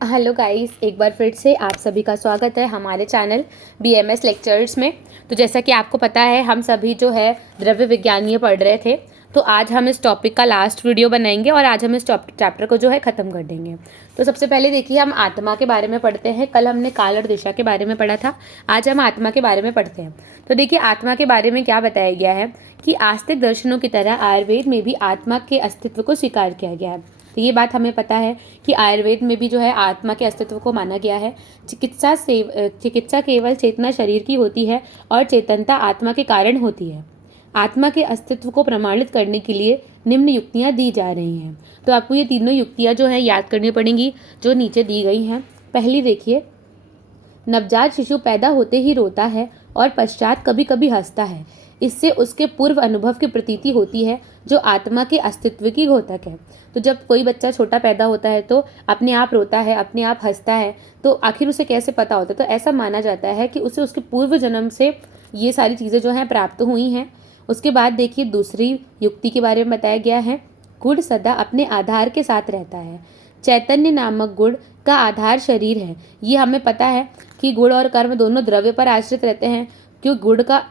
Hello guys, एक बार फिर से आप सभी का स्वागत है हमारे चैनल BMS लेक्चर्स में। तो जैसा कि आपको पता है, हम सभी जो है द्रव्य विज्ञानीय पढ़ रहे थे। तो आज हम इस टॉपिक का लास्ट वीडियो बनाएंगे और आज हम इस चैप्टर को जो है ख़त्म कर देंगे। तो सबसे पहले देखिए, हम आत्मा के बारे में पढ़ते हैं। कल हमने काल और दिशा के बारे में पढ़ा था, आज हम आत्मा के बारे में पढ़ते हैं। तो देखिए, आत्मा के बारे में क्या बताया गया है कि आस्तिक दर्शनों की तरह आयुर्वेद में भी आत्मा के अस्तित्व को स्वीकार किया गया है। तो ये बात हमें पता है कि आयुर्वेद में भी जो है आत्मा के अस्तित्व को माना गया है। चिकित्सा केवल चेतना शरीर की होती है और चेतनता आत्मा के कारण होती है। आत्मा के अस्तित्व को प्रमाणित करने के लिए निम्न युक्तियां दी जा रही हैं। तो आपको ये तीनों युक्तियां जो है याद करनी पड़ेंगी, जो नीचे दी गई हैं। पहली देखिए, नवजात शिशु पैदा होते ही रोता है और पश्चात कभी कभी हंसता है। इससे उसके पूर्व अनुभव की प्रतीति होती है, जो आत्मा के अस्तित्व की घोतक है। तो जब कोई बच्चा छोटा पैदा होता है तो अपने आप रोता है, अपने आप हंसता है, तो आखिर उसे कैसे पता होता है? तो ऐसा माना जाता है कि उसे उसके पूर्व जन्म से ये सारी चीज़ें जो हैं प्राप्त हुई हैं। उसके बाद देखिए, दूसरी युक्ति के बारे में बताया गया है। गुण सदा अपने आधार के साथ रहता है। चैतन्य नामक गुण का आधार शरीर है। ये हमें पता है कि गुण और कर्म दोनों द्रव्य पर आश्रित रहते हैं, क्यों गुण का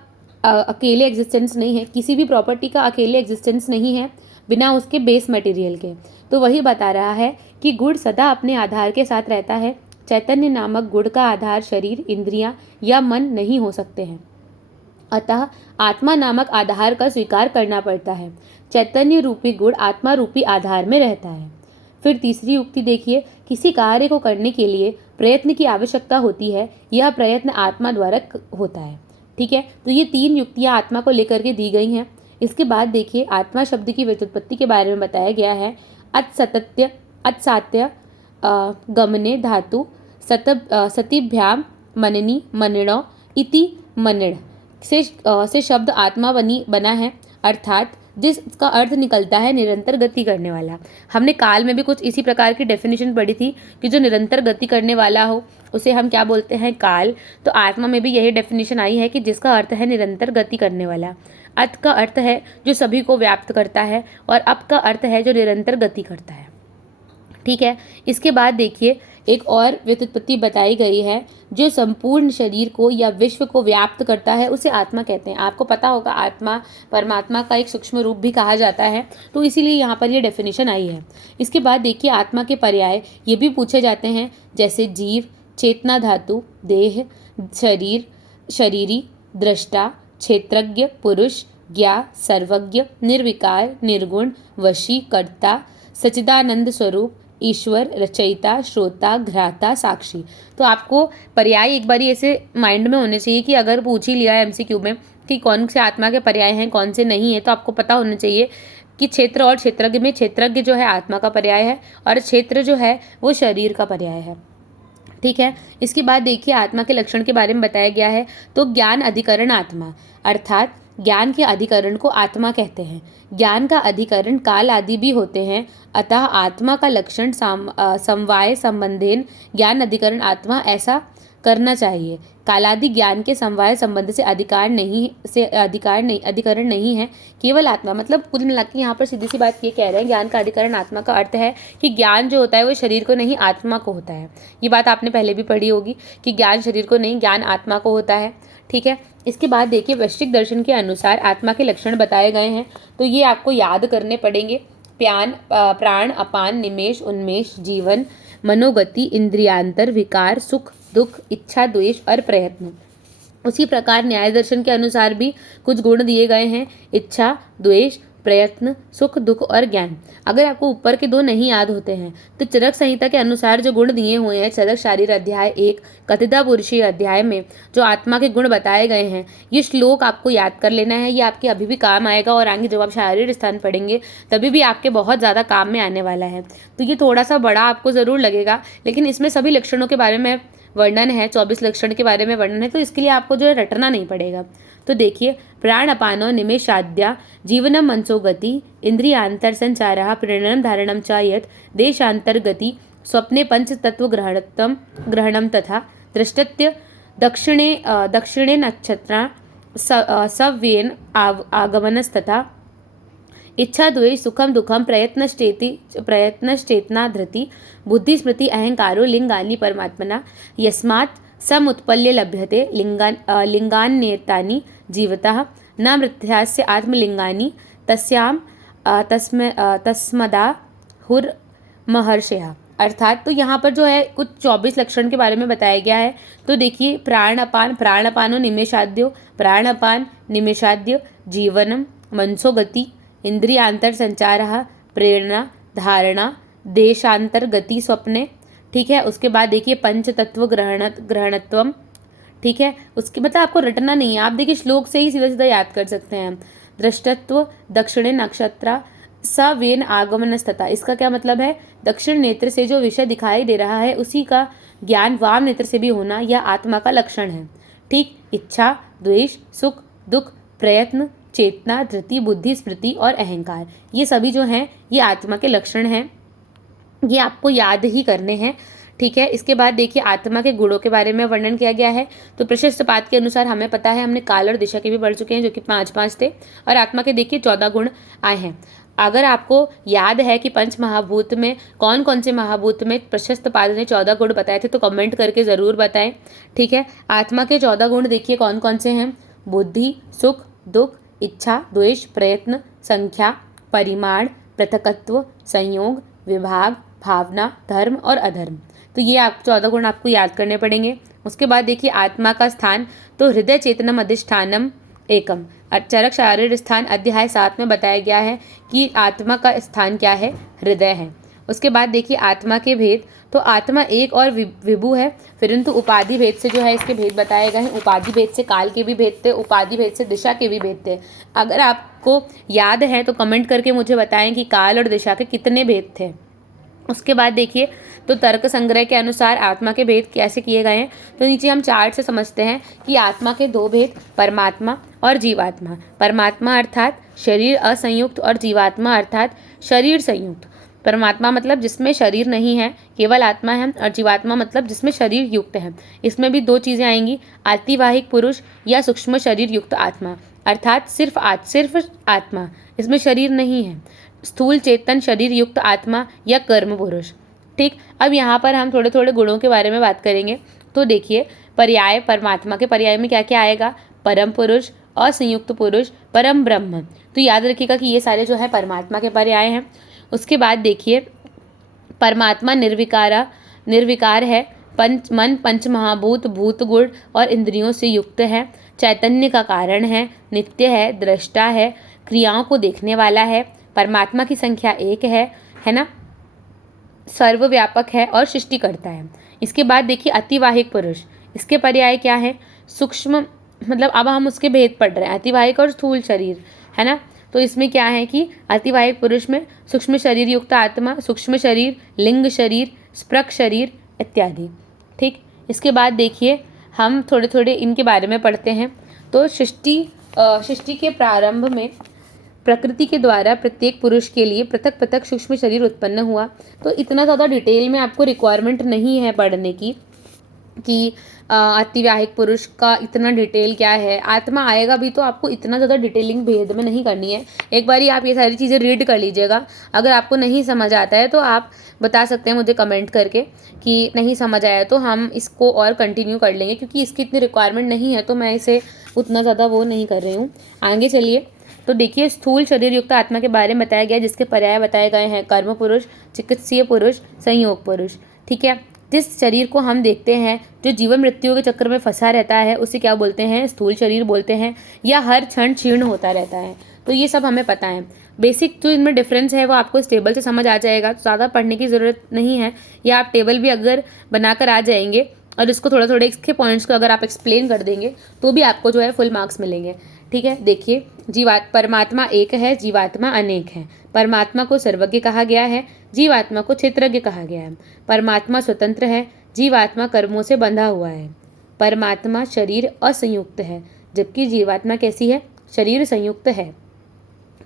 अकेले एग्जिस्टेंस नहीं है, किसी भी प्रॉपर्टी का अकेले एग्जिस्टेंस नहीं है बिना उसके बेस मटेरियल के। तो वही बता रहा है कि गुण सदा अपने आधार के साथ रहता है। चैतन्य नामक गुण का आधार शरीर, इंद्रियां या मन नहीं हो सकते हैं, अतः आत्मा नामक आधार का स्वीकार करना पड़ता है। चैतन्य रूपी गुण आत्मा रूपी आधार में रहता है। फिर तीसरी युक्ति देखिए, किसी कार्य को करने के लिए प्रयत्न की आवश्यकता होती है। यह प्रयत्न आत्मा द्वारा होता है। ठीक है, तो ये तीन युक्तियां आत्मा को लेकर के दी गई हैं। इसके बाद देखिए, आत्मा शब्द की व्युत्पत्ति के बारे में बताया गया है। अत्सात्य गमने धातु सतिभ्याम मननी मनिणो इति मनिण से शब्द आत्मा बना है, अर्थात जिसका अर्थ निकलता है निरंतर गति करने वाला। हमने काल में भी कुछ इसी प्रकार की डेफिनेशन पढ़ी थी कि जो निरंतर गति करने वाला हो उसे हम क्या बोलते हैं? काल। तो आत्मा में भी यही डेफिनेशन आई है कि जिसका अर्थ है निरंतर गति करने वाला। अत का अर्थ है जो सभी को व्याप्त करता है, और अप का अर्थ है जो निरंतर गति करता है। ठीक है, इसके बाद देखिए, एक और व्युत्पत्ति बताई गई है। जो संपूर्ण शरीर को या विश्व को व्याप्त करता है उसे आत्मा कहते हैं। आपको पता होगा, आत्मा परमात्मा का एक सूक्ष्म रूप भी कहा जाता है, तो इसीलिए यहाँ पर ये डेफिनेशन आई है। इसके बाद देखिए, आत्मा के पर्याय ये भी पूछे जाते हैं, जैसे जीव, चेतना धातु, देह, शरीर, शरीरी, दृष्टा, क्षेत्रज्ञ, पुरुष, ज्ञा, सर्वज्ञ, निर्विकार, निर्गुण, वशी, कर्ता, सच्चिदानंद स्वरूप, ईश्वर, रचयिता, श्रोता, घ्राता, साक्षी। तो आपको पर्याय एक बारी ऐसे माइंड में होने चाहिए कि अगर पूछ ही लिया है MCQ में कि कौन से आत्मा के पर्याय हैं, कौन से नहीं है, तो आपको पता होना चाहिए कि क्षेत्र और क्षेत्रज्ञ में क्षेत्रज्ञ जो है आत्मा का पर्याय है, और क्षेत्र जो है वो शरीर का पर्याय है। ठीक है, इसके बाद देखिए, आत्मा के लक्षण के बारे में बताया गया है। तो ज्ञान अधिकरण आत्मा, अर्थात ज्ञान के अधिकरण को आत्मा कहते हैं। ज्ञान का अधिकरण काल आदि भी होते हैं, अतः आत्मा का लक्षण समवाय संबंधेन ज्ञान अधिकरण आत्मा ऐसा करना चाहिए। कालादि ज्ञान के समवाय संबंध से अधिकरण नहीं है, केवल आत्मा। मतलब कुल मिला के यहाँ पर सीधी सी बात ये कह रहे हैं, ज्ञान का अधिकरण आत्मा का अर्थ है कि ज्ञान जो होता है वो शरीर को नहीं, आत्मा को होता है। ये बात आपने पहले भी पढ़ी होगी कि ज्ञान शरीर को नहीं, ज्ञान आत्मा को होता है। ठीक है, इसके बाद देखिए, वैश्विक दर्शन के अनुसार आत्मा के लक्षण बताए गए हैं, तो ये आपको याद करने पड़ेंगे। प्राण, अपान, निमेष, उन्मेष, जीवन, मनोगति, इंद्रियांतर, विकार, सुख, दुख, इच्छा, द्वेष और प्रयत्न। उसी प्रकार न्याय दर्शन के अनुसार भी कुछ गुण दिए गए हैं, इच्छा, द्वेष, प्रयत्न, सुख, दुख और ज्ञान। अगर आपको ऊपर के दो नहीं याद होते हैं तो चरक संहिता के अनुसार जो गुण दिए हुए हैं, चरक शारीर अध्याय 1 कथिता पुरुषीय अध्याय में जो आत्मा के गुण बताए गए हैं, ये श्लोक आपको याद कर लेना है। ये आपके अभी भी काम आएगा, और आगे जब आप शारीर स्थान पढ़ेंगे तभी भी आपके बहुत ज़्यादा काम में आने वाला है। तो ये थोड़ा सा बड़ा आपको ज़रूर लगेगा, लेकिन इसमें सभी लक्षणों के बारे में वर्णन है, 24 लक्षण के बारे में वर्णन है, तो इसके लिए आपको जो है रटना नहीं पड़ेगा। तो देखिए, प्राण अपानो निमेषाद्या जीवनम मनसो गति, इंद्रियांतर संचारः प्रेरणम धारणम च यत् देशांतर्गति, स्वप्ने पंच तत्व ग्रहणम तथा दृष्टत्य दक्षिणे नक्षत्रा सव्येन आगमनस्तथा इच्छा द्वेष सुखम दुखम प्रयत्नश्चेतना धृति बुद्धि स्मृति अहंकारो लिंगानि परमात्मना यस्मात् समुत्पल्य लभ्यते लिंगान्येतानि जीवतः न मृत्यास्य आत्मलिंगानि तस्याम तस्मदाहुर्महर्षयः। अर्थात तो यहाँ पर जो है कुछ 24 लक्षण के बारे में बताया गया है। तो देखिए, प्राणापानो निमेषाद्यो प्राणापान निमेषाद्य जीवनम मनसो गति इंद्रियांतर संचारः प्रेरणा धारणा देशांतर गति स्वप्ने। ठीक है, उसके बाद देखिए पंच तत्व ग्रहणत्वम। ठीक है, उसके मतलब आपको रटना नहीं है, आप देखिए श्लोक से ही सीधा सीधा याद कर सकते हैं। दृष्टत्व दक्षिणे नक्षत्रा सवेन आगमनस्तथा। इसका क्या मतलब है? दक्षिण नेत्र से जो विषय दिखाई दे रहा है उसी का ज्ञान वाम नेत्र से भी होना यह आत्मा का लक्षण है। ठीक, इच्छा द्वेष सुख दुख प्रयत्न चेतना धृति बुद्धि स्मृति और अहंकार, ये सभी जो हैं ये आत्मा के लक्षण हैं, ये आपको याद ही करने हैं। ठीक है, इसके बाद देखिए आत्मा के गुणों के बारे में वर्णन किया गया है। तो प्रशस्त पाठ के अनुसार हमें पता है, हमने काल और दिशा के भी पढ़ चुके हैं जो कि 5 थे, और आत्मा के देखिए 14 गुण आए हैं। अगर आपको याद है कि पंच महाभूत में कौन कौन से महाभूत में प्रशस्त पाद ने 14 गुण बताए थे तो कमेंट करके ज़रूर बताएं। ठीक है, आत्मा के 14 गुण देखिए कौन कौन से हैं। बुद्धि सुख दुख इच्छा द्वेष प्रयत्न संख्या परिमाण पृथकत्व संयोग विभाग भावना धर्म और अधर्म। तो ये आप 14 गुण आपको याद करने पड़ेंगे। उसके बाद देखिए आत्मा का स्थान, तो हृदय चेतनम अधिष्ठानम एकम। चरक शारीर स्थान अध्याय 7 में बताया गया है कि आत्मा का स्थान क्या है? हृदय है। उसके बाद देखिए आत्मा के भेद, तो आत्मा एक और विभु है, परंतु उपाधि भेद से जो है इसके भेद बताए गए हैं। उपाधि भेद से काल के भी भेद थे, उपाधि भेद से दिशा के भी भेद थे। अगर आपको याद है तो कमेंट करके मुझे बताएं कि काल और दिशा के कितने भेद थे। उसके बाद देखिए तो तर्क संग्रह के अनुसार आत्मा के भेद कैसे किए गए हैं। तो नीचे हम चार्ट से समझते हैं कि आत्मा के 2 भेद, परमात्मा और जीवात्मा। परमात्मा अर्थात शरीर असंयुक्त और जीवात्मा अर्थात शरीर संयुक्त। परमात्मा मतलब जिसमें शरीर नहीं है, केवल आत्मा है, और जीवात्मा मतलब जिसमें शरीर युक्त है। इसमें भी 2 चीज़ें आएंगी, आतिवाहिक पुरुष या सूक्ष्म शरीर युक्त आत्मा, अर्थात सिर्फ आत्मा, इसमें शरीर नहीं है। स्थूल चेतन शरीर युक्त आत्मा या कर्म पुरुष। ठीक, अब यहाँ पर हम थोड़े थोड़े गुणों के बारे में बात करेंगे। तो देखिए पर्याय, परमात्मा के पर्याय में क्या क्या आएगा? परम पुरुष, असंयुक्त पुरुष, परम ब्रह्म। तो याद रखिएगा कि ये सारे जो है परमात्मा के पर्याय हैं। उसके बाद देखिए परमात्मा निर्विकार है, मन पंच महाभूत भूत गुण और इंद्रियों से युक्त है, चैतन्य का कारण है, नित्य है, दृष्टा है, क्रियाओं को देखने वाला है, परमात्मा की संख्या 1 है ना, सर्वव्यापक है और सृष्टि करता है। इसके बाद देखिए अतिवाहिक पुरुष, इसके पर्याय क्या है? सूक्ष्म, मतलब अब हम उसके भेद पढ़ रहे हैं, अतिवाहिक और स्थूल शरीर, है ना। तो इसमें क्या है कि अतिवाहिक पुरुष में सूक्ष्म शरीर युक्त आत्मा, सूक्ष्म शरीर, लिंग शरीर, स्पृक शरीर इत्यादि। ठीक, इसके बाद देखिए हम थोड़े थोड़े इनके बारे में पढ़ते हैं। तो सृष्टि के प्रारंभ में प्रकृति के द्वारा प्रत्येक पुरुष के लिए पृथक पृथक सूक्ष्म शरीर उत्पन्न हुआ। तो इतना ज़्यादा डिटेल में आपको रिक्वायरमेंट नहीं है पढ़ने की कि अतिवाहिक पुरुष का इतना डिटेल क्या है। आत्मा आएगा भी तो आपको इतना ज़्यादा डिटेलिंग भेद में नहीं करनी है। एक बार ही आप ये सारी चीज़ें रीड कर लीजिएगा। अगर आपको नहीं समझ आता है तो आप बता सकते हैं मुझे कमेंट करके कि नहीं समझ आया, तो हम इसको और कंटिन्यू कर लेंगे, क्योंकि इसकी इतनी रिक्वायरमेंट नहीं है तो मैं इसे उतना ज़्यादा वो नहीं कर रही हूँ। आगे चलिए, तो देखिए स्थूल शरीर युक्त आत्मा के बारे में बताया गया, जिसके पर्याय बताए गए हैं कर्म पुरुष, चिकित्सीय पुरुष, संयोग पुरुष। ठीक है, जिस शरीर को हम देखते हैं जो जीवन मृत्यु के चक्र में फंसा रहता है उसे क्या बोलते हैं? स्थूल शरीर बोलते हैं, या हर क्षण क्षीर्ण होता रहता है। तो ये सब हमें पता है। बेसिक जो इनमें डिफरेंस है वो आपको इस टेबल से समझ आ जाएगा, तो ज़्यादा पढ़ने की ज़रूरत नहीं है। या आप टेबल भी अगर बनाकर आ जाएंगे और इसको थोड़ा थोड़े इसके पॉइंट्स को अगर आप एक्सप्लेन कर देंगे तो भी आपको जो है फुल मार्क्स मिलेंगे। ठीक है, देखिए परमात्मा एक है, जीवात्मा अनेक है। परमात्मा को सर्वज्ञ कहा गया है, जीवात्मा को क्षेत्रज्ञ कहा गया है। परमात्मा स्वतंत्र है, जीवात्मा कर्मों से बंधा हुआ है। परमात्मा शरीर असंयुक्त है, जबकि जीवात्मा कैसी है? शरीर संयुक्त है।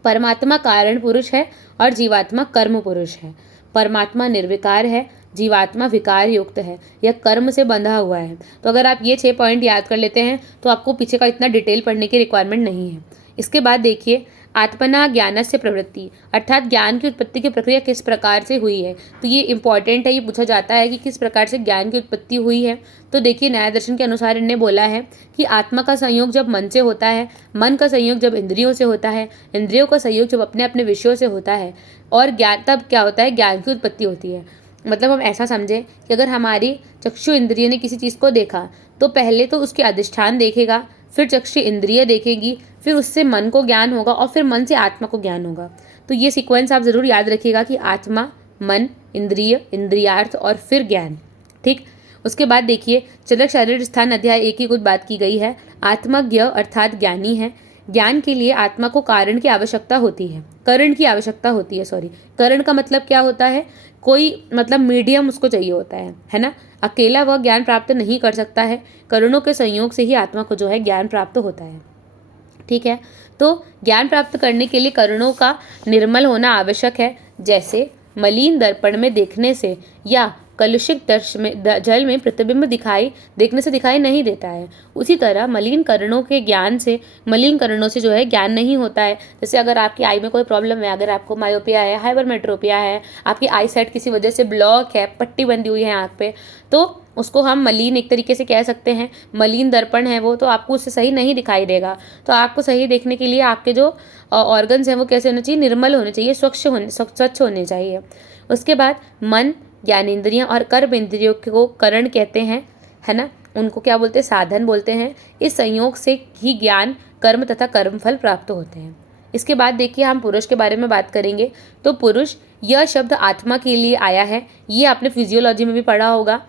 परमात्मा कारण पुरुष है और जीवात्मा कर्म पुरुष है। परमात्मा निर्विकार है, जीवात्मा विकार युक्त है, यह कर्म से बंधा हुआ है। तो अगर आप ये 6 पॉइंट याद कर लेते हैं तो आपको पीछे का इतना डिटेल पढ़ने की रिक्वायरमेंट नहीं है। इसके बाद देखिए आत्मना ज्ञानस्य प्रवृत्ति, अर्थात ज्ञान की उत्पत्ति की प्रक्रिया किस प्रकार से हुई है। तो ये इंपॉर्टेंट है, ये पूछा जाता है कि किस प्रकार से ज्ञान की उत्पत्ति हुई है। तो देखिए न्याय दर्शन के अनुसार इन्हें बोला है कि आत्मा का संयोग जब मन से होता है, मन का संयोग जब इंद्रियों से होता है, इंद्रियों का संयोग जब अपने अपने विषयों से होता है, और ज्ञान तब क्या होता है, ज्ञान की उत्पत्ति होती है। मतलब हम ऐसा समझें कि अगर हमारी चक्षु इंद्रिय ने किसी चीज़ को देखा तो पहले तो उसके अधिष्ठान देखेगा, फिर चक्षु इंद्रिय देखेगी, फिर उससे मन को ज्ञान होगा और फिर मन से आत्मा को ज्ञान होगा। तो ये सीक्वेंस आप ज़रूर याद रखिएगा कि आत्मा, मन, इंद्रिय, इंद्रियार्थ और फिर ज्ञान। ठीक, उसके बाद देखिए चरक शारीर स्थान अध्याय 1 की कुछ बात की गई है। आत्मा ज्ञ अर्थात ज्ञानी है। ज्ञान के लिए आत्मा को कारण की आवश्यकता होती है, करण की आवश्यकता होती है, सॉरी। करण का मतलब क्या होता है, कोई मतलब मीडियम उसको चाहिए होता है ना। अकेला वह ज्ञान प्राप्त नहीं कर सकता है, करणों के संयोग से ही आत्मा को जो है ज्ञान प्राप्त होता है। ठीक है, तो ज्ञान प्राप्त करने के लिए करणों का निर्मल होना आवश्यक है। जैसे मलिन दर्पण में देखने से या कलुषित जल में प्रतिबिंब देखने से दिखाई नहीं देता है, उसी तरह मलिन करणों के ज्ञान से, मलिन करणों से जो है ज्ञान नहीं होता है। जैसे अगर आपकी आई में कोई प्रॉब्लम है, अगर आपको मायोपिया है, हाइपरमेट्रोपिया है, आपकी आई साइट किसी वजह से ब्लॉक है, पट्टी बंधी हुई है आँख पे, तो उसको हम मलिन एक तरीके से कह सकते हैं। मलिन दर्पण है वो, तो आपको उससे सही नहीं दिखाई देगा। तो आपको सही देखने के लिए आपके जो ऑर्गन्स हैं वो कैसे होने चाहिए, निर्मल होने चाहिए, स्वच्छ होने चाहिए। उसके बाद मन, ज्ञानेंद्रियां और कर्म इंद्रियों को करण कहते हैं, है ना। उनको क्या बोलते हैं, साधन बोलते हैं। इस संयोग से ही ज्ञान, कर्म तथा कर्मफल प्राप्त होते हैं। इसके बाद देखिए हम पुरुष के बारे में बात करेंगे। तो पुरुष, यह शब्द आत्मा के लिए आया है। ये आपने फिजियोलॉजी में भी पढ़ा होगा,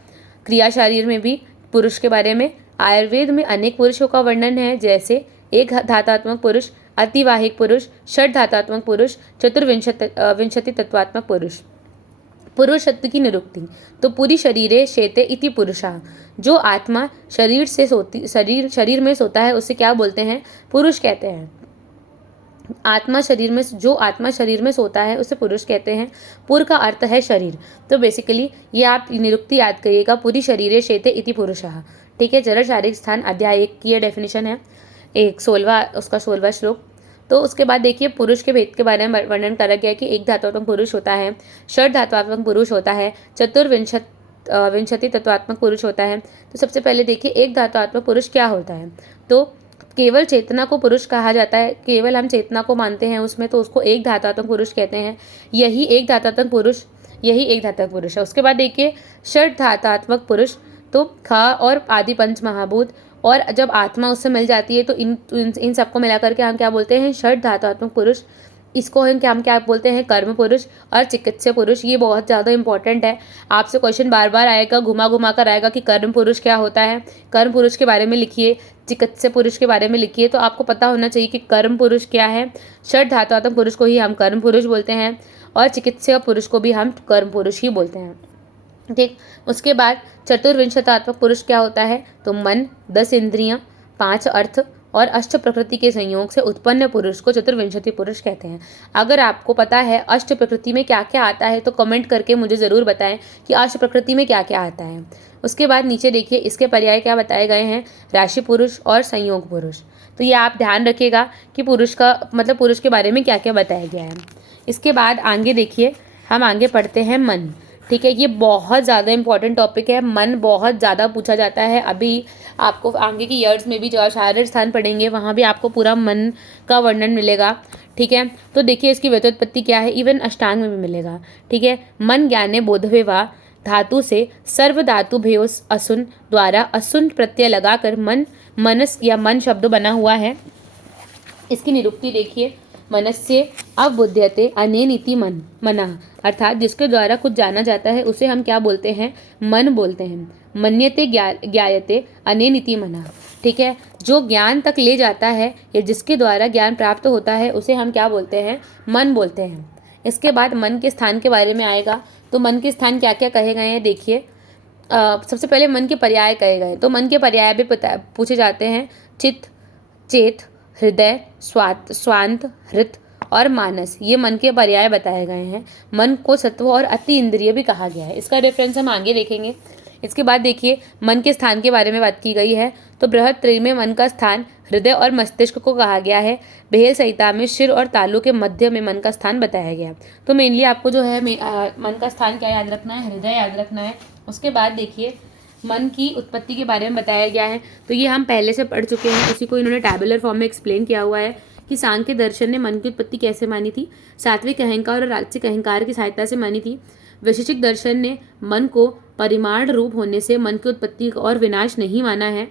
क्रिया शरीर में भी पुरुष के बारे में। आयुर्वेद में अनेक पुरुषों का वर्णन है, जैसे एक धातात्मक पुरुष, अतिवाहिक पुरुष, षड धातात्मक पुरुष, चतुर्विंशति तत्वात्मक पुरुष। पुरुषत्व की निरुक्ति, तो पूरी शरीरे शेते इति पुरुषा, जो आत्मा शरीर में सोता है उसे क्या बोलते हैं, पुरुष कहते हैं। आत्मा शरीर में सोता है उसे पुरुष कहते हैं। पुर का अर्थ है शरीर। तो बेसिकली ये आप निरुक्ति याद करिएगा, पूरी शरीरे शेते इति पुरुषः। ठीक है, जरा शारीरिक स्थान अध्याय 1 की ये डेफिनेशन है, 16वां श्लोक। तो उसके बाद देखिए पुरुष के भेद के बारे में वर्णन करा गया है कि एक धात्वात्मक पुरुष होता है, षड धात्वात्मक पुरुष होता है, चतुर्विंशति तत्वात्मक पुरुष होता है। तो सबसे पहले देखिए एक धात्वात्मक पुरुष क्या होता है। तो केवल चेतना को पुरुष कहा जाता है, केवल हम चेतना को मानते हैं उसमें, तो उसको एक धात्वात्मक पुरुष कहते हैं। यही एक धात्वात्मक पुरुष है। उसके बाद देखिए षड धात्वात्मक पुरुष, तो ख और आदि पंच महाभूत, और जब आत्मा उससे मिल जाती है तो इन सबको मिलाकर के हम क्या बोलते हैं, षड धात्वात्मक पुरुष। इसको हम क्या बोलते हैं, कर्म पुरुष और चिकित्सा पुरुष। ये बहुत ज़्यादा इंपॉर्टेंट है, आपसे क्वेश्चन बार बार आएगा, घुमा कर आएगा कि कर्म पुरुष क्या होता है। कर्म पुरुष के बारे में लिखिए, चिकित्सा पुरुष के बारे में लिखिए, तो आपको पता होना चाहिए कि कर्म पुरुष क्या है। षड धात्वात्मक पुरुष को ही हम कर्म पुरुष बोलते हैं और चिकित्सा पुरुष को भी हम कर्म पुरुष ही बोलते हैं। ठीक, उसके बाद चतुर्विंशतात्मक पुरुष क्या होता है, तो मन, 10 इंद्रियां, 5 अर्थ और अष्ट प्रकृति के संयोग से उत्पन्न पुरुष को चतुर्विंशति पुरुष कहते हैं। अगर आपको पता है अष्ट प्रकृति में क्या क्या आता है तो कमेंट करके मुझे ज़रूर बताएं कि अष्ट प्रकृति में क्या क्या आता है। उसके बाद नीचे देखिए इसके पर्याय क्या बताए गए हैं, राशि पुरुष और संयोग पुरुष। तो ये आप ध्यान रखिएगा कि पुरुष के बारे में क्या क्या बताया गया है। इसके बाद आगे देखिए, हम आगे पढ़ते हैं मन। ठीक है, ये बहुत ज़्यादा इंपॉर्टेंट टॉपिक है। मन बहुत ज़्यादा पूछा जाता है। अभी आपको आगे की ईयर्स में भी जो शारीरिक स्थान पढ़ेंगे वहाँ भी आपको पूरा मन का वर्णन मिलेगा। ठीक है, तो देखिए इसकी व्युत्पत्ति क्या है, इवन अष्टांग में भी मिलेगा। ठीक है, मन ज्ञाने बोधवे वा धातु से सर्व धातु भयो असुन द्वारा असुन प्रत्यय लगाकर मनस या मन शब्द बना हुआ है। इसकी निरुक्ति देखिए, मनस्य अवबुध्यते अनेनिति मना, अर्थात जिसके द्वारा कुछ जाना जाता है उसे हम क्या बोलते हैं, मन बोलते हैं। मन्यते ज्ञायते अनेनिति मना। ठीक है, जो ज्ञान तक ले जाता है या जिसके द्वारा ज्ञान प्राप्त होता है उसे हम क्या बोलते हैं, मन बोलते हैं। इसके बाद मन के स्थान के बारे में आएगा। तो मन के स्थान क्या क्या कहे गए हैं देखिए। सबसे पहले मन के पर्याय कहे गए, तो मन के पर्याय भी पूछे जाते हैं। चित्त, चेत, हृदय, स्वांत, हृत और मानस, ये मन के पर्याय बताए गए हैं। मन को सत्व और अति इंद्रिय भी कहा गया है। इसका रेफरेंस हम आगे देखेंगे। इसके बाद देखिए मन के स्थान के बारे में बात की गई है। तो बृहद त्रयी में मन का स्थान हृदय और मस्तिष्क को कहा गया है। बेहल संहिता में शिर और तालु के मध्य में मन का स्थान बताया गया। तो मेनली आपको जो है मन का स्थान क्या याद रखना है, हृदय याद रखना है। उसके बाद देखिए मन की उत्पत्ति के बारे में बताया गया है। तो ये हम पहले से पढ़ चुके हैं, उसी को इन्होंने टैबुलर फॉर्म में एक्सप्लेन किया हुआ है कि सांख्य दर्शन ने मन की उत्पत्ति कैसे मानी थी, सात्विक अहंकार और राजसिक अहंकार की सहायता से मानी थी। वैशेषिक दर्शन ने मन को परिमाण रूप होने से मन की उत्पत्ति और विनाश नहीं माना है।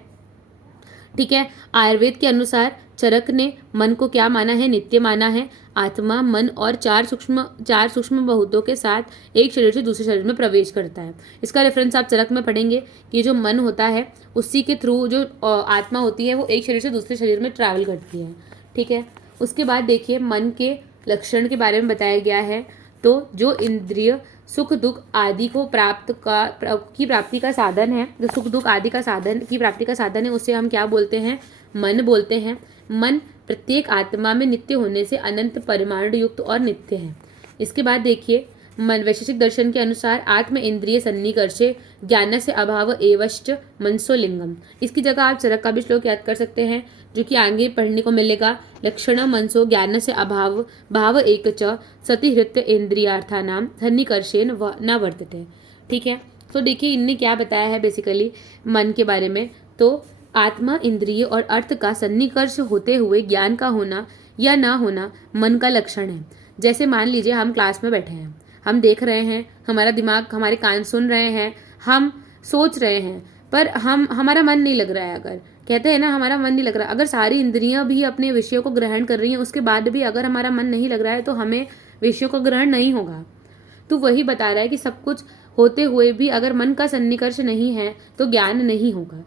ठीक है। आयुर्वेद के अनुसार चरक ने मन को क्या माना है, नित्य माना है। आत्मा मन और चार सूक्ष्म बहुतों के साथ एक शरीर से दूसरे शरीर में प्रवेश करता है। इसका रेफरेंस आप चरक में पढ़ेंगे कि जो मन होता है उसी के थ्रू जो आत्मा होती है वो एक शरीर से दूसरे शरीर में ट्रैवल करती है। ठीक है। उसके बाद देखिए मन के लक्षण के बारे में बताया गया है। तो जो इंद्रिय सुख दुख आदि को प्राप्ति का साधन है, जो सुख दुख आदि का साधन की प्राप्ति का साधन है, उसे हम क्या बोलते हैं, मन बोलते हैं। मन प्रत्येक आत्मा में नित्य होने से अनंत परिमाण युक्त और नित्य है। इसके बाद देखिए मन वैशेषिक दर्शन के अनुसार आत्म इंद्रिय सन्निकर्षे ज्ञान से अभाव एवश्च मनसो लिंगम। इसकी जगह आप चरक का भी श्लोक याद कर सकते हैं जो कि आगे पढ़ने को मिलेगा। लक्षण मनसो ज्ञान से अभाव भाव एक च सति हृत्य इंद्रियार्थानाम सन्निकर्षेन न वर्तते। ठीक है। तो देखिए इनने क्या बताया है बेसिकली मन के बारे में। तो आत्मा इंद्रिय और अर्थ का सन्निकर्ष होते हुए ज्ञान का होना या ना होना मन का लक्षण है। जैसे मान लीजिए हम क्लास में बैठे हैं, हम देख रहे हैं, हमारा दिमाग हमारे कान सुन रहे हैं, हम सोच रहे हैं, पर हमारा मन नहीं लग रहा है। अगर कहते हैं ना हमारा मन नहीं लग रहा, अगर सारी इंद्रियां भी अपने विषयों को ग्रहण कर रही हैं उसके बाद भी अगर हमारा मन नहीं लग रहा है तो हमें विषयों को ग्रहण नहीं होगा। तो वही बता रहा है कि सब कुछ होते हुए भी अगर मन का सन्निकर्ष नहीं है तो ज्ञान नहीं होगा।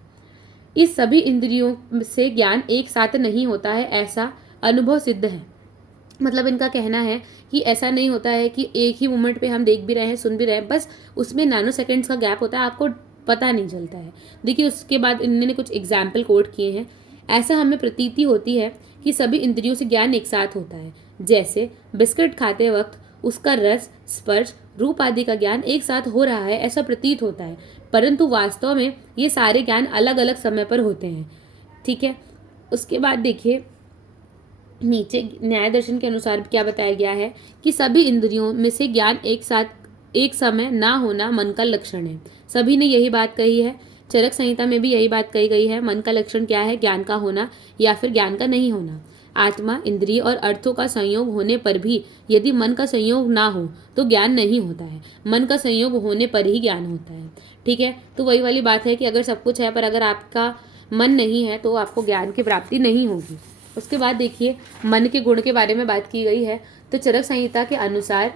इस सभी इंद्रियों से ज्ञान एक साथ नहीं होता है, ऐसा अनुभव सिद्ध है। मतलब इनका कहना है कि ऐसा नहीं होता है कि एक ही मोमेंट पे हम देख भी रहे हैं, सुन भी रहे हैं, बस उसमें नैनो सेकेंड्स का गैप होता है, आपको पता नहीं चलता है। देखिए उसके बाद इन्होंने कुछ एग्जाम्पल कोट किए हैं। ऐसा हमें प्रतीति होती है कि सभी इंद्रियों से ज्ञान एक साथ होता है। जैसे बिस्किट खाते वक्त उसका रस, स्पर्श, रूप आदि का ज्ञान एक साथ हो रहा है ऐसा प्रतीत होता है, परंतु वास्तव में ये सारे ज्ञान अलग अलग समय पर होते हैं। ठीक है। उसके बाद देखिए नीचे न्याय दर्शन के अनुसार क्या बताया गया है कि सभी इंद्रियों में से ज्ञान एक साथ एक समय ना होना मन का लक्षण है। सभी ने यही बात कही है। चरक संहिता में भी यही बात कही गई है। मन का लक्षण क्या है, ज्ञान का होना या फिर ज्ञान का नहीं होना। आत्मा इंद्रिय और अर्थों का संयोग होने पर भी यदि मन का संयोग ना हो तो ज्ञान नहीं होता है, मन का संयोग होने पर ही ज्ञान होता है। ठीक है। तो वही वाली बात है कि अगर सब कुछ है पर अगर आपका मन नहीं है तो आपको ज्ञान की प्राप्ति नहीं होगी। उसके बाद देखिए मन के गुण के बारे में बात की गई है। तो चरक संहिता के अनुसार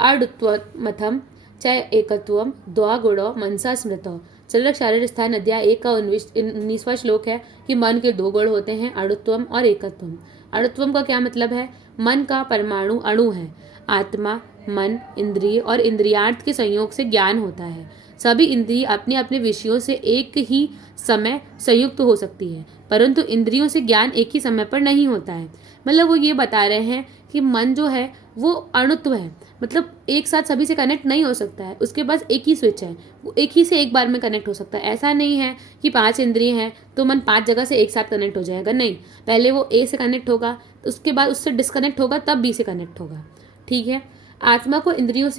आडुत्वमथम च एकत्वम द्वा गुणो मनसा स्मृतो। चरक शारीर स्थान अध्याय 1 का 19वां श्लोक है कि मन के दो गुण होते हैं, अणुत्वम और एकत्वम। अणुत्वम का क्या मतलब है, मन का परमाणु अणु है। आत्मा, मन, इंद्रिय और इंद्रियार्थ के संयोग से ज्ञान होता है। सभी इंद्रिय अपने अपने विषयों से एक ही समय संयुक्त हो सकती है, परंतु इंद्रियों से ज्ञान एक ही समय पर नहीं होता है। मतलब वो ये बता रहे हैं कि मन जो है वो अणुत्व है, मतलब एक साथ सभी से कनेक्ट नहीं हो सकता है, उसके पास एक ही स्विच है, वो एक ही से एक बार में कनेक्ट हो सकता है। ऐसा नहीं है कि 5 इंद्रिय हैं तो मन 5 जगह से एक साथ कनेक्ट हो जाएगा, नहीं। पहले वो ए से कनेक्ट होगा, उसके बाद उससे डिस्कनेक्ट होगा, तब बी से कनेक्ट होगा। ठीक है। आत्मा को इंद्रियों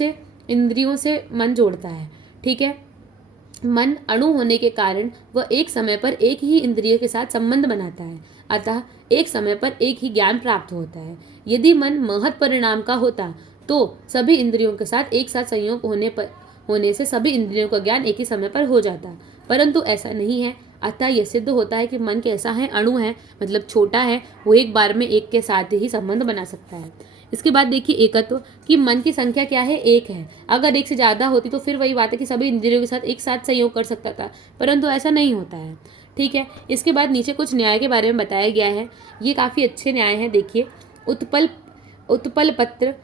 से मन जोड़ता है। ठीक है। मन अणु होने के कारण वह एक समय पर एक ही इंद्रिय के साथ संबंध बनाता है, अतः एक समय पर एक ही ज्ञान प्राप्त होता है। यदि मन महत् परिणाम का होता तो सभी इंद्रियों के साथ एक साथ संयोग होने से सभी इंद्रियों का ज्ञान एक ही समय पर हो जाता, परंतु ऐसा नहीं है। अतः यह सिद्ध होता है कि मन कैसा है, अणु है, मतलब छोटा है, वो एक बार में एक के साथ ही संबंध बना सकता है। इसके बाद देखिए एकत्व कि मन की संख्या क्या है, एक है। अगर एक से ज़्यादा होती तो फिर वही बात है कि सभी इंद्रियों के साथ एक साथ संयोग कर सकता था, परंतु ऐसा नहीं होता है। ठीक है। इसके बाद नीचे कुछ न्याय के बारे में बताया गया है। ये काफ़ी अच्छे न्याय हैं। देखिए उत्पल पत्र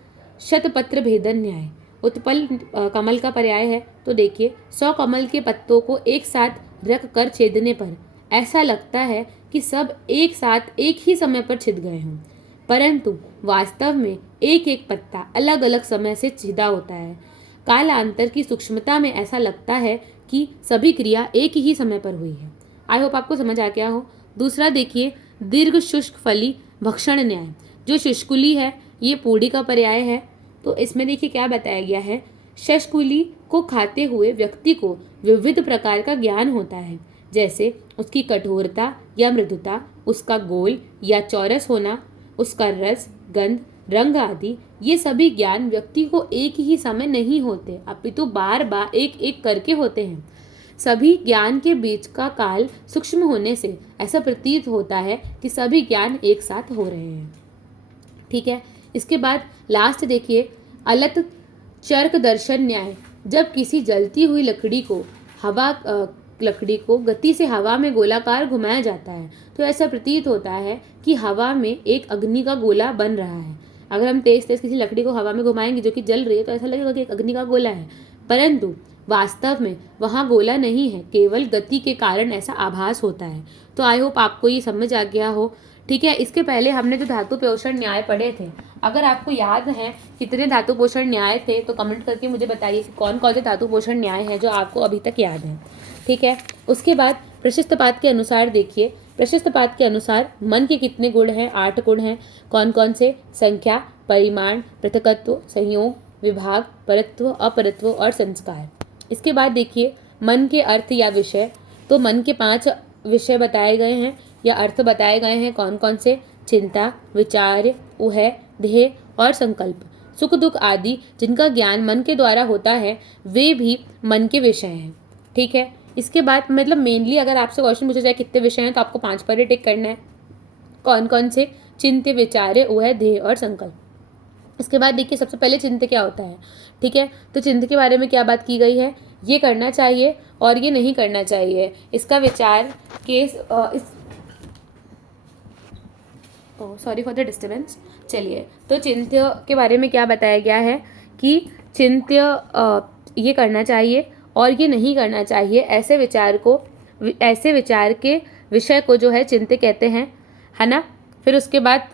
शतपत्र भेदन न्याय। उत्पल कमल का पर्याय है। तो देखिए 100 कमल के पत्तों को एक साथ रख कर छेदने पर ऐसा लगता है कि सब एक साथ एक ही समय पर छिद गए हों, परंतु वास्तव में एक एक पत्ता अलग अलग समय से छिदा होता है। कालांतर की सूक्ष्मता में ऐसा लगता है कि सभी क्रिया एक ही समय पर हुई है। आई होप आपको समझ आ गया हो। दूसरा देखिए, दीर्घ शुष्क फली भक्षण न्याय। जो शुष्कुली है ये पूड़ी का पर्याय है। तो इसमें देखिए क्या बताया गया है, शुष्कुली को खाते हुए व्यक्ति को विविध प्रकार का ज्ञान होता है, जैसे उसकी कठोरता या मृदुता, उसका गोल या चौरस होना, उसका रस, गंध, रंग आदि। ये सभी ज्ञान व्यक्ति को एक ही समय नहीं होते, अपितु बार बार एक एक करके होते हैं। सभी ज्ञान के बीच का काल सूक्ष्म होने से ऐसा प्रतीत होता है कि सभी ज्ञान एक साथ हो रहे हैं। ठीक है, इसके बाद लास्ट देखिए, अलत चर्क दर्शन न्याय। जब किसी जलती हुई लकड़ी को गति से हवा में गोलाकार घुमाया जाता है तो ऐसा प्रतीत होता है कि हवा में एक अग्नि का गोला बन रहा है। अगर हम तेज तेज किसी लकड़ी को हवा में घुमाएंगे जो कि जल रही है तो ऐसा लगेगा कि एक अग्नि का गोला है, परंतु वास्तव में वहाँ गोला नहीं है, केवल गति के कारण ऐसा आभास होता है। तो आई होप आपको ये समझ आ गया हो। ठीक है, इसके पहले हमने जो धातु पोषण न्याय पढ़े थे, अगर आपको याद है कितने धातु पोषण न्याय थे तो कमेंट करके मुझे बताइए कि कौन कौन से धातु पोषण न्याय हैं जो आपको अभी तक याद हैं। ठीक है, उसके बाद प्रशस्तपात के अनुसार देखिए, प्रशस्तपात के अनुसार मन के कितने गुण हैं? 8 गुण हैं। कौन कौन से? संख्या, परिमाण, पृथकत्व, संयोग, विभाग, परत्व, अपरत्व और संस्कार। इसके बाद देखिए मन के अर्थ या विषय। तो मन के 5 विषय बताए गए हैं या अर्थ बताए गए हैं। कौन कौन से? चिंता, विचार, ऊह, ध्येय और संकल्प। सुख दुख आदि जिनका ज्ञान मन के द्वारा होता है वे भी मन के विषय हैं। ठीक है, इसके बाद मतलब मेनली अगर आपसे क्वेश्चन पूछा जाए कितने विषय हैं तो आपको 5 पर ही टिक करना है। कौन कौन से? चिंत्य, विचार्य, ऊह, ध्येय और संकल्प। इसके बाद देखिए सबसे पहले चिंत्य क्या होता है। ठीक है, तो चिंत्य के बारे में क्या बात की गई है? ये करना चाहिए और ये नहीं करना चाहिए, इसका विचार case sorry for the disturbance. चलिए, तो चिंत्य के बारे में क्या बताया गया है कि चिंत्य ये करना चाहिए और ये नहीं करना चाहिए। ऐसे विचार के विषय को जो है चिंत्य कहते हैं, है ना। फिर उसके बाद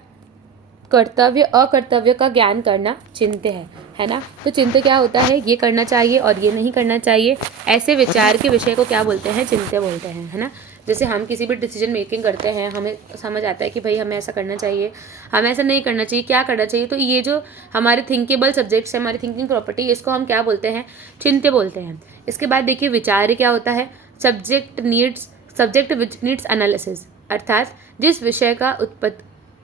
कर्तव्य अकर्तव्य का ज्ञान करना चिंत्य है ना। तो चिंत्य क्या होता है? ये करना चाहिए और ये नहीं करना चाहिए। ऐसे विचार के विषय को क्या बोलते हैं? चिंत्य बोलते हैं, है ना। जैसे हम किसी भी डिसीजन मेकिंग करते हैं, हमें समझ आता है कि भाई हमें ऐसा करना चाहिए, हमें ऐसा नहीं करना चाहिए, क्या करना चाहिए। तो ये जो हमारे थिंकेबल सब्जेक्ट्स है, हमारी थिंकिंग प्रॉपर्टी, इसको हम क्या बोलते हैं? चिंत्य बोलते हैं। इसके बाद देखिए विचार क्या होता है? सब्जेक्ट विच नीड्स एनालिसिस, अर्थात जिस विषय का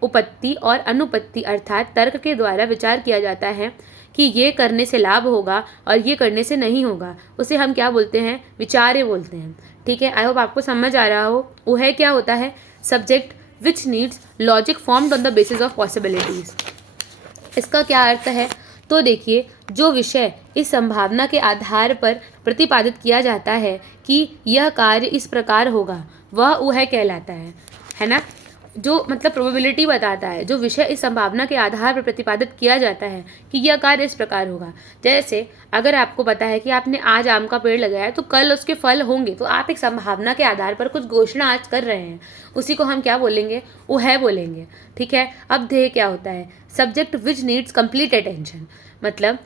उपपत्ति और अनुपत्ति अर्थात तर्क के द्वारा विचार किया जाता है कि ये करने से लाभ होगा और ये करने से नहीं होगा, उसे हम क्या बोलते हैं? विचार्य बोलते हैं। ठीक है, आई होप आपको समझ आ रहा हो। वह क्या होता है? Subject which needs logic formed on the basis of possibilities. इसका क्या अर्थ है? तो देखिए, जो विषय इस संभावना के आधार पर प्रतिपादित किया जाता है कि यह कार्य इस प्रकार होगा, वह कहलाता है ना। जो मतलब प्रोबेबिलिटी बताता है, जो विषय इस संभावना के आधार पर प्रतिपादित किया जाता है कि यह कार्य इस प्रकार होगा। जैसे अगर आपको पता है कि आपने आज आम का पेड़ लगाया है तो कल उसके फल होंगे, तो आप एक संभावना के आधार पर कुछ घोषणा आज कर रहे हैं, उसी को हम क्या बोलेंगे? ऊह बोलेंगे। ठीक है, अब ध्येय क्या होता है? Subject which needs complete attention, मतलब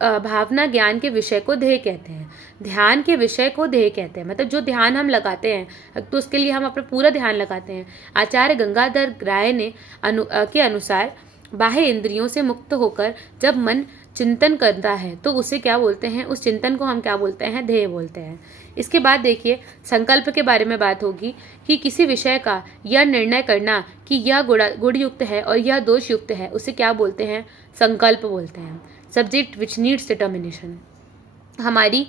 भावना ज्ञान के विषय को ध्येय कहते हैं, ध्यान के विषय को ध्येय कहते हैं। मतलब जो ध्यान हम लगाते हैं तो उसके लिए हम अपना पूरा ध्यान लगाते हैं। आचार्य गंगाधर राय ने के अनुसार बाह्य इंद्रियों से मुक्त होकर जब मन चिंतन करता है तो उसे क्या बोलते हैं? उस चिंतन को हम क्या बोलते हैं? ध्येय बोलते हैं। इसके बाद देखिए संकल्प के बारे में बात होगी कि किसी विषय का यह निर्णय करना कि यह गुणयुक्त है और यह दोषयुक्त है, उसे क्या बोलते हैं? संकल्प बोलते हैं। सब्जेक्ट विच नीड्स डिटर्मिनेशन, हमारी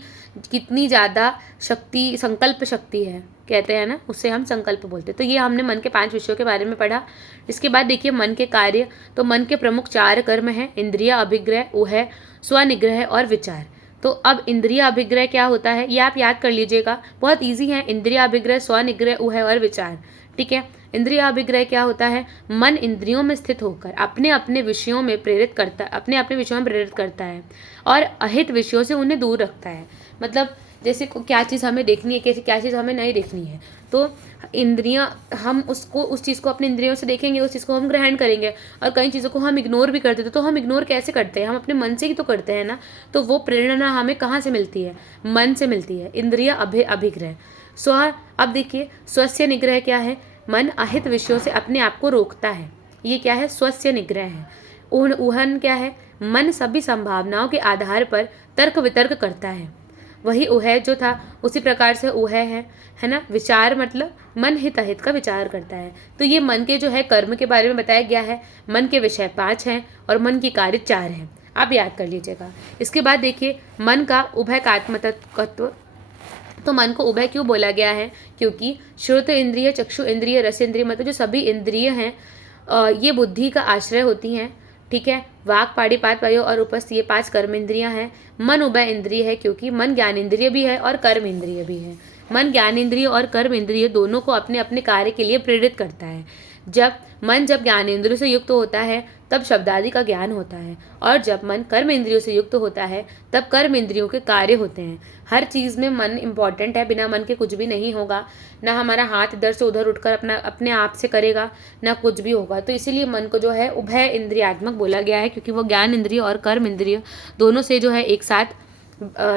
कितनी ज़्यादा शक्ति, संकल्प शक्ति है कहते हैं ना, उससे हम संकल्प बोलते हैं। तो ये हमने मन के 5 विषयों के बारे में पढ़ा। इसके बाद देखिए मन के कार्य। तो मन के प्रमुख 4 कर्म हैं, इंद्रिय अभिग्रह, ऊह, स्वनिग्रह और विचार। तो अब इंद्रिय अभिग्रह क्या होता है ये आप याद कर लीजिएगा, बहुत ईजी है। इंद्रिय अभिग्रह, स्वनिग्रह, ऊह और विचार। ठीक है, इंद्रिय अभिग्रह क्या होता है? मन इंद्रियों में स्थित होकर अपने अपने विषयों में प्रेरित करता है और अहित विषयों से उन्हें दूर रखता है। मतलब जैसे क्या चीज़ हमें देखनी है, कैसे क्या चीज़ हमें नहीं देखनी है। तो इंद्रियां, हम उसको उस चीज़ को अपने इंद्रियों से देखेंगे, उस चीज़ को हम ग्रहण करेंगे। और कई चीज़ों को हम इग्नोर भी करते थे, तो हम इग्नोर कैसे करते हैं, हम अपने मन से ही तो करते हैं ना। तो वो प्रेरणा हमें कहाँ से मिलती है, मन से मिलती है। इंद्रिय अभिग्रह स्व। अब देखिए स्वस्य निग्रह क्या है, मन अहित विषयों से अपने आप को रोकता है, ये क्या है, स्वस्य निग्रह है। उहन क्या है, मन सभी संभावनाओं के आधार पर तर्क वितर्क करता है। वही उह जो था उसी प्रकार से उह है ना। विचार मतलब मन हित अहित का विचार करता है। तो ये मन के जो है कर्म के बारे में बताया गया है। मन के विषय 5 हैं और मन की कार्य 4 हैं, आप याद कर लीजिएगा। इसके बाद देखिए मन का उभयकात्मकत्व। तो मन को उभय क्यों बोला गया है, क्योंकि श्रोत इंद्रिय, चक्षु इंद्रिय, रस इंद्रिय, मतलब जो सभी इंद्रिय हैं ये बुद्धि का आश्रय होती हैं। ठीक है, वाक, पाणिपात, वायु और उपस्थ, ये 5 कर्म इंद्रियां हैं। मन उभय इंद्रिय है क्योंकि मन ज्ञान इंद्रिय भी है और कर्म इंद्रिय भी है। मन ज्ञान इंद्रिय और कर्म इंद्रिय दोनों को अपने अपने कार्य के लिए प्रेरित करता है। जब ज्ञान इंद्रियों से युक्त होता है तब शब्दादि का ज्ञान होता है, और जब मन कर्म इंद्रियों से युक्त होता है तब कर्म इंद्रियों के कार्य होते हैं। हर चीज़ में मन इंपॉर्टेंट है, बिना मन के कुछ भी नहीं होगा। ना हमारा हाथ इधर से उधर उठकर अपने आप से करेगा, ना कुछ भी होगा। तो इसीलिए मन को जो है उभय इंद्रियात्मक बोला गया है, क्योंकि वो ज्ञान इंद्रिय और कर्म इंद्रिय दोनों से जो है एक साथ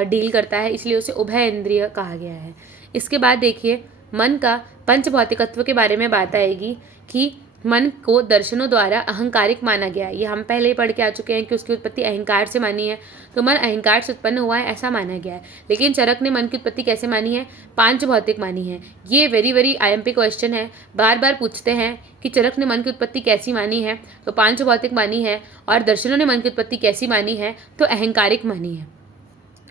डील करता है, इसलिए उसे उभय इंद्रिय कहा गया है। इसके बाद देखिए मन का पंचभौतिकत्व के बारे में बात आएगी कि मन को दर्शनों द्वारा अहंकारिक माना गया। ये हम पहले ही पढ़ के आ चुके हैं कि उसकी उत्पत्ति अहंकार से मानी है। तो मन अहंकार से उत्पन्न हुआ है ऐसा माना गया है। लेकिन चरक ने मन की उत्पत्ति कैसे मानी है, पांच भौतिक मानी है। ये वेरी वेरी IMP क्वेश्चन है, बार बार पूछते हैं कि चरक ने मन की उत्पत्ति कैसी मानी है, तो पांच भौतिक मानी है। और दर्शनों ने मन की उत्पत्ति कैसी मानी है, तो अहंकारिक मानी है।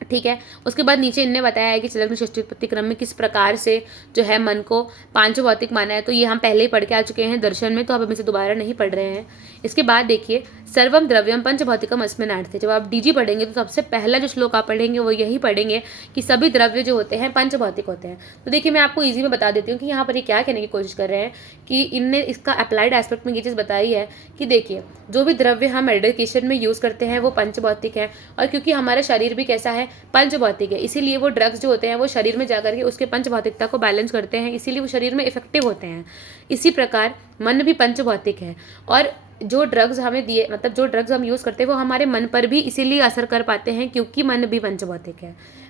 ठीक है, उसके बाद नीचे इनने बताया है कि चरक ने षष्ठी उत्पत्ति क्रम में किस प्रकार से जो है मन को पांचों भौतिक माना है। तो ये हम पहले ही पढ़ के आ चुके हैं दर्शन में, तो अब हम इसे दोबारा नहीं पढ़ रहे हैं। इसके बाद देखिए सर्वम द्रव्यम पंच भौतिकम अस्मिनार्थे। जब आप DG पढ़ेंगे तो सबसे पहला जो श्लोक आप पढ़ेंगे वो यही पढ़ेंगे कि सभी द्रव्य जो होते हैं पंच भौतिक होते हैं। तो देखिए मैं आपको ईजी में बता देती हूँ कि यहाँ पर ये क्या कहने की कोशिश कर रहे हैं कि इनने इसका अप्लाइड एस्पेक्ट में ये चीज़ बताई है कि देखिए जो भी द्रव्य हम मेडिकेशन में यूज़ करते हैं वो पंच भौतिक है। और क्योंकि हमारा शरीर भी कैसा है, पंच भौतिक है, इसीलिए वो ड्रग्स जो होते हैं वो शरीर में जाकर के उसके पंच भौतिकता को बैलेंस करते हैं, इसीलिए वो शरीर में इफेक्टिव होते हैं। इसी प्रकार मन भी पंच भौतिक है। और जो ड्रग्स हमें दिए, मतलब जो ड्रग्स हम यूज़ करते हैं वो हमारे मन पर भी इसीलिए असर कर पाते हैं क्योंकि मन भी पंचभौतिक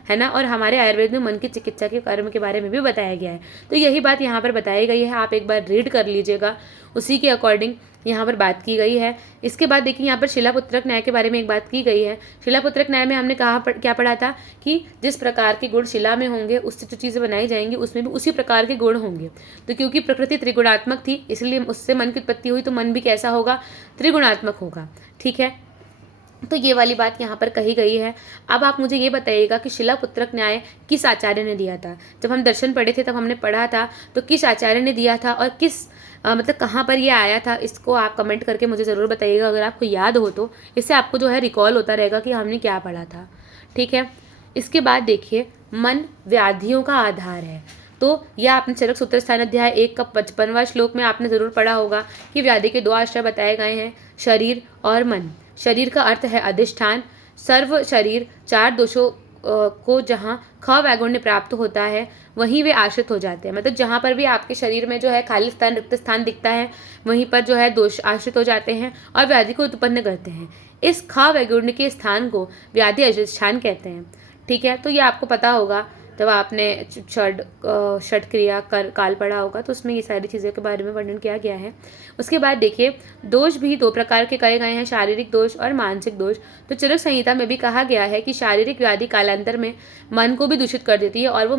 है ना। और हमारे आयुर्वेद में मन की चिकित्सा के कर्म के बारे में भी बताया गया है। तो यही बात यहाँ पर बताई गई है, आप एक बार रीड कर लीजिएगा, उसी के अकॉर्डिंग यहाँ पर बात की गई है। इसके बाद देखिए यहाँ पर शिलापुत्रक न्याय के बारे में एक बात की गई है। शिलापुत्रक न्याय में हमने क्या पढ़ा था कि जिस प्रकार के गुण शिला में होंगे उससे जो चीज़ें बनाई जाएंगी उसमें भी उसी प्रकार के गुण होंगे। तो क्योंकि प्रकृति त्रिगुणात्मक थी इसलिए उससे मन की उत्पत्ति हुई, तो मन भी कैसा होगा, त्रिगुणात्मक होगा। ठीक है, तो ये वाली बात यहाँ पर कही गई है। अब आप मुझे ये बताइएगा कि शिलापुत्रक न्याय किस आचार्य ने दिया था। जब हम दर्शन पढ़े थे तब हमने पढ़ा था, तो किस आचार्य ने दिया था और किस मतलब कहाँ पर ये आया था, इसको आप कमेंट करके मुझे ज़रूर बताइएगा। अगर आपको याद हो तो इससे आपको जो है रिकॉल होता रहेगा कि हमने क्या पढ़ा था। ठीक है, इसके बाद देखिए मन व्याधियों का आधार है। तो यह आपने चरक सूत्र स्थान अध्याय 1 का 55वां श्लोक में आपने ज़रूर पढ़ा होगा कि व्याधि के 2 आश्रय बताए गए हैं, शरीर और मन। शरीर का अर्थ है अधिष्ठान। सर्व शरीर 4 दोषों को जहाँ ख वैगुण्य प्राप्त होता है वहीं वे आश्रित हो जाते हैं। मतलब जहाँ पर भी आपके शरीर में जो है खाली स्थान, रिक्त स्थान दिखता है वहीं पर जो है दोष आश्रित हो जाते हैं और व्याधि को उत्पन्न करते हैं। इस ख वैगुण्य के स्थान को व्याधि अधिष्ठान कहते हैं। ठीक है, तो ये आपको पता होगा जब आपने षट क्रिया काल पढ़ा होगा तो उसमें ये सारी चीज़ों के बारे में वर्णन किया गया है। उसके बाद देखिए दोष भी 2 प्रकार के कहे गए हैं, शारीरिक दोष और मानसिक दोष। तो चरक संहिता में भी कहा गया है कि शारीरिक व्याधि कालांतर में मन को भी दूषित कर देती है और वो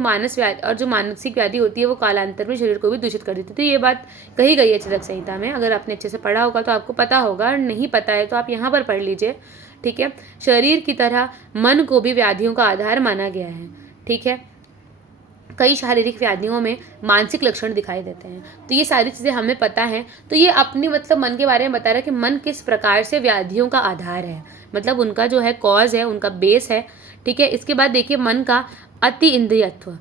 जो मानसिक व्याधि होती है वो कालांतर में शरीर को भी दूषित कर देती है। तो ये बात कही गई है चरक संहिता में। अगर आपने अच्छे से पढ़ा होगा तो आपको पता होगा, और नहीं पता है तो आप यहाँ पर पढ़ लीजिए। ठीक है, शरीर की तरह मन को भी व्याधियों का आधार माना गया है। ठीक है, कई शारीरिक व्याधियों में मानसिक लक्षण दिखाई देते हैं। तो ये सारी चीज़ें हमें पता है। तो ये अपनी मतलब मन के बारे में बता रहा है कि मन किस प्रकार से व्याधियों का आधार है, मतलब उनका जो है कॉज है, उनका बेस है। ठीक है, इसके बाद देखिए मन का अति इंद्रियत्व,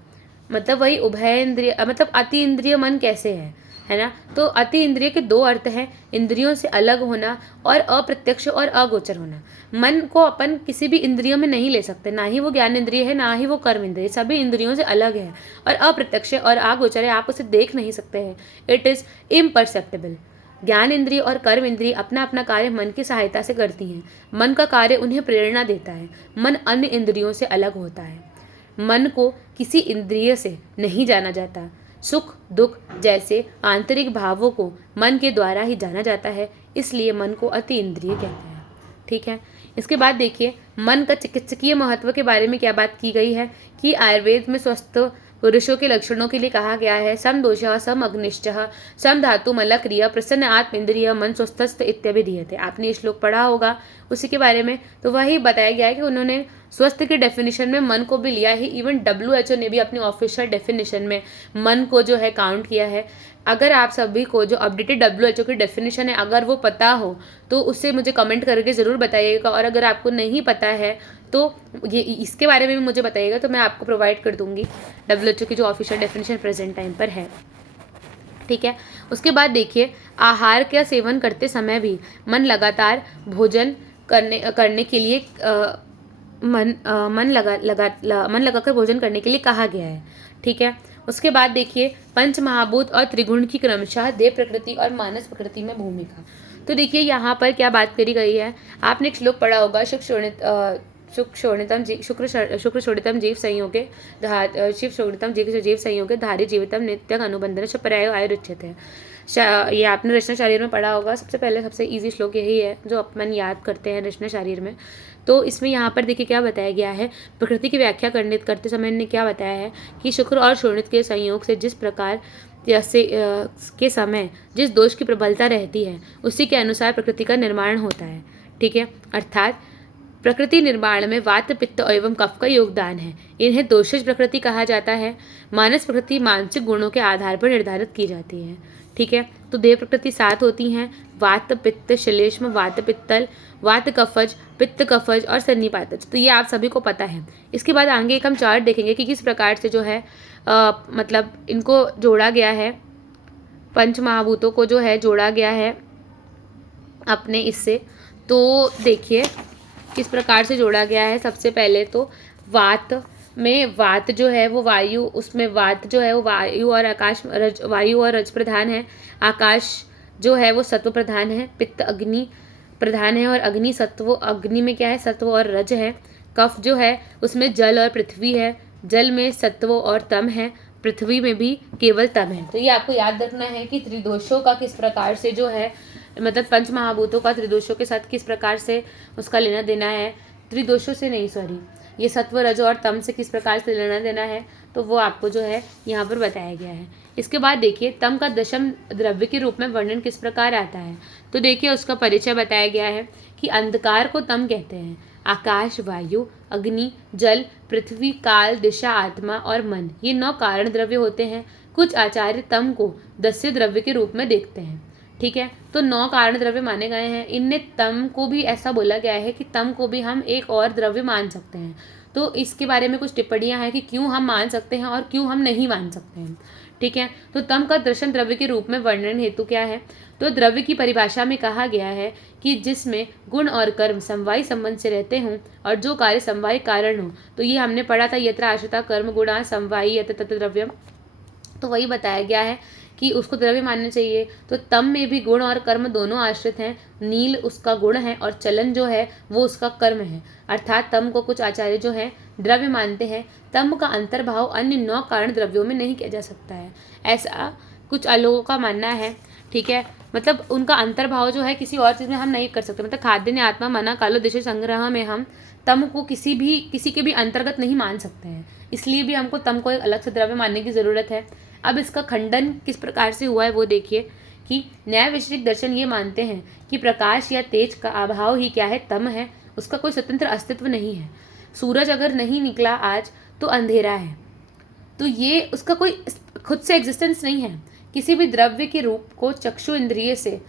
मतलब वही उभय इंद्रिय, मतलब अति इंद्रिय मन कैसे है है ना। तो अति इंद्रिय के दो अर्थ हैं, इंद्रियों से अलग होना और अप्रत्यक्ष और अगोचर होना। मन को अपन किसी भी इंद्रियों में नहीं ले सकते, ना ही वो ज्ञान इंद्रिय है, ना ही वो कर्म इंद्रिय, सभी इंद्रियों से अलग है और अप्रत्यक्ष और अगोचर है, आप उसे देख नहीं सकते हैं। It is imperceptible. ज्ञान इंद्रिय और कर्म इंद्रिय अपना अपना कार्य मन की सहायता से करती हैं। मन का कार्य उन्हें प्रेरणा देता है। मन अन्य इंद्रियों से अलग होता है। मन को किसी इंद्रिय से नहीं जाना जाता। सुख दुख जैसे आंतरिक भावों को मन के द्वारा ही जाना जाता है, इसलिए मन को अति इंद्रिय कहते हैं। ठीक है, इसके बाद देखिए मन का चिकित्सकीय महत्व के बारे में क्या बात की गई है कि आयुर्वेद में स्वस्थ पुरुषों के लक्षणों के लिए कहा गया है सम दोषः सम अग्निश्चः सम धातु मल क्रिया प्रसन्न आत्म इंद्रिय मन स्वस्थस्थ इत्यभिधीयते। आपने ये श्लोक पढ़ा होगा उसी के बारे में। तो वही बताया गया है कि उन्होंने स्वस्थ की डेफिनेशन में मन को भी लिया है। इवन WHO ने भी अपनी ऑफिशियल डेफिनेशन में मन को जो है काउंट किया है। अगर आप सभी को जो अपडेटेड WHO की डेफिनेशन है अगर वो पता हो तो उससे मुझे कमेंट करके ज़रूर बताइएगा, और अगर आपको नहीं पता है तो ये इसके बारे में भी मुझे बताइएगा, तो मैं आपको प्रोवाइड कर दूंगी WHO की जो ऑफिशियल डेफिनेशन प्रेजेंट टाइम पर है। ठीक है, उसके बाद देखिए आहार का सेवन करते समय भी मन लगातार भोजन करने के लिए मन लगाकर भोजन करने के लिए कहा गया है। ठीक है, उसके बाद देखिए पंच महाभूत और त्रिगुण की क्रमशः देह प्रकृति और मानस प्रकृति में भूमिका। तो देखिए यहाँ पर क्या बात करी गई है, आपने एक श्लोक पढ़ा होगा शुक्र शोणितम जीव संयोगे शिव शोणितम जीव संयोगे धारी जीवितम नित्य अनुबंधन पर्यायो आयुरुच्यते। ये आपने रचना शरीर में पढ़ा होगा। सबसे पहले सबसे इजी श्लोक यही है जो अपन याद करते हैं रचना शरीर में। तो इसमें यहाँ पर देखिए क्या बताया गया है, प्रकृति की व्याख्या करते समय ने क्या बताया है कि शुक्र और शोणित के संयोग से जिस प्रकार के समय जिस दोष की प्रबलता रहती है उसी के अनुसार प्रकृति का निर्माण होता है। ठीक है, अर्थात प्रकृति निर्माण में वात पित्त एवं कफ का योगदान है। इन्हें दोषज प्रकृति कहा जाता है। मानस प्रकृति मानसिक गुणों के आधार पर निर्धारित की जाती है। ठीक है, तो देह प्रकृति 7 होती हैं, वात पित्त श्लेष्म वात पित्तल वात कफज पित्त कफज और सन्निपातज। तो ये आप सभी को पता है। इसके बाद आगे एक हम चार्ट देखेंगे कि किस प्रकार से जो है मतलब इनको जोड़ा गया है, पंच महाभूतों को जो है जोड़ा गया है अपने इससे। तो देखिए किस प्रकार से जोड़ा गया है। सबसे पहले तो वात में वात जो है वो वायु, उसमें वात जो है वो वायु और रज प्रधान है। आकाश जो है वो सत्व प्रधान है। पित्त अग्नि प्रधान है और अग्नि सत्व, अग्नि में क्या है सत्व और रज है। कफ जो है उसमें जल और पृथ्वी है। जल में सत्व और तम है, पृथ्वी में भी केवल तम है। तो ये आपको याद रखना है कि त्रिदोषों का किस प्रकार से जो है मतलब पंच महाभूतों का त्रिदोषों के साथ किस प्रकार से उसका लेना देना है। त्रिदोषों से नहीं, सॉरी, ये सत्व रज और तम से किस प्रकार से लेना देना है, तो वो आपको जो है यहाँ पर बताया गया है। इसके बाद देखिए तम का दशम द्रव्य के रूप में वर्णन किस प्रकार आता है। तो देखिए उसका परिचय बताया गया है कि अंधकार को तम कहते हैं। आकाश, वायु, अग्नि, जल, पृथ्वी, काल, दिशा, आत्मा और मन, ये 9 कारण द्रव्य होते हैं। कुछ आचार्य तम को 10 द्रव्य के रूप में देखते हैं। ठीक है, तो 9 कारण द्रव्य माने गए हैं। इनने तम को भी ऐसा बोला गया है कि तम को भी हम एक और द्रव्य मान सकते हैं। तो इसके बारे में कुछ टिप्पणियां हैं कि क्यों हम मान सकते हैं और क्यों हम नहीं मान सकते हैं। ठीक है, तो तम का दर्शन द्रव्य के रूप में वर्णन हेतु क्या है, तो द्रव्य की परिभाषा में कहा गया है कि जिसमें गुण और कर्म समवायी संबंध से रहते हों और जो कार्य समवायी कारण हो। तो ये हमने पढ़ा था यत्र आश्रिता कर्म गुणा समवायी यत तत् द्रव्यम। तो वही बताया गया है कि उसको द्रव्य मानना चाहिए। तो तम में भी गुण और कर्म दोनों आश्रित हैं। नील उसका गुण है और चलन जो है वो उसका कर्म है। अर्थात तम को कुछ आचार्य जो है द्रव्य मानते हैं। तम का अंतर्भाव अन्य 9 कारण द्रव्यों में नहीं किया जा सकता है, ऐसा कुछ लोगों का मानना है। ठीक है, मतलब उनका अंतर्भाव जो है किसी और चीज़ में हम नहीं कर सकते। मतलब खाद्य ने आत्मा मना कालो दिशा संग्रह में हम तम को किसी के भी अंतर्गत नहीं मान सकते हैं। इसलिए भी हमको तम को एक अलग से द्रव्य मानने की ज़रूरत है। अब इसका खंडन किस प्रकार से हुआ है वो देखिए कि न्याय वैशेषिक दर्शन ये मानते हैं कि प्रकाश या तेज का अभाव ही क्या है, तम है। उसका कोई स्वतंत्र अस्तित्व नहीं है। सूरज अगर नहीं निकला आज तो अंधेरा है, तो ये उसका कोई खुद से एग्जिस्टेंस नहीं है। किसी भी द्रव्य के रूप को चक्षु इंद्रिय से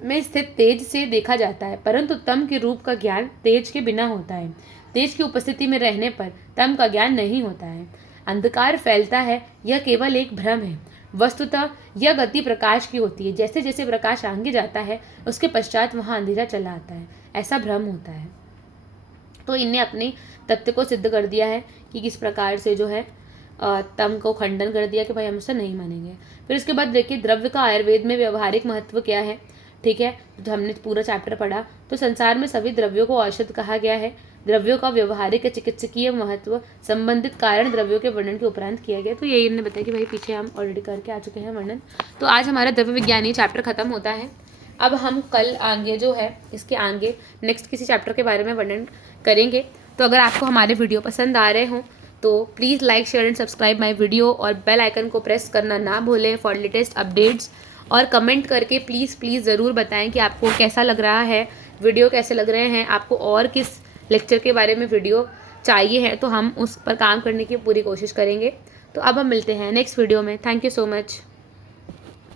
में स्थित तेज से देखा जाता है, परंतु तम के रूप का ज्ञान तेज के बिना होता है। तेज की उपस्थिति में रहने पर तम का ज्ञान नहीं होता है। अंधकार फैलता है, यह केवल एक भ्रम है। वस्तुतः यह गति प्रकाश की होती है, जैसे जैसे प्रकाश आगे जाता है उसके पश्चात वहाँ अंधेरा चला आता है, ऐसा भ्रम होता है। तो इनने अपने तथ्य को सिद्ध कर दिया है कि किस प्रकार से जो है तम को खंडन कर दिया कि भाई हम उससे नहीं मानेंगे। फिर इसके बाद देखिए द्रव्य का आयुर्वेद में व्यवहारिक महत्व क्या है। ठीक है, तो हमने पूरा चैप्टर पढ़ा। तो संसार में सभी द्रव्यों को औषध कहा गया है। द्रव्यों का व्यवहारिक चिकित्सकीय महत्व संबंधित कारण द्रव्यों के वर्णन के उपरांत किया गया। तो यही इन्होंने बताया कि भाई पीछे हम ऑलरेडी करके आ चुके हैं वर्णन। तो आज हमारा द्रव्य विज्ञानी चैप्टर खत्म होता है। अब हम कल आगे जो है इसके आगे नेक्स्ट किसी चैप्टर के बारे में वर्णन करेंगे। तो अगर आपको हमारे वीडियो पसंद आ रहे हों तो please like share and subscribe my video और बेल आइकन को प्रेस करना ना भूलें फॉर लेटेस्ट अपडेट्स। और कमेंट करके प्लीज़ ज़रूर बताएं कि आपको कैसा लग रहा है, वीडियो कैसे लग रहे हैं, आपको और किस लेक्चर के बारे में वीडियो चाहिए है, तो हम उस पर काम करने की पूरी कोशिश करेंगे। तो अब हम मिलते हैं नेक्स्ट वीडियो में। Thank you so much.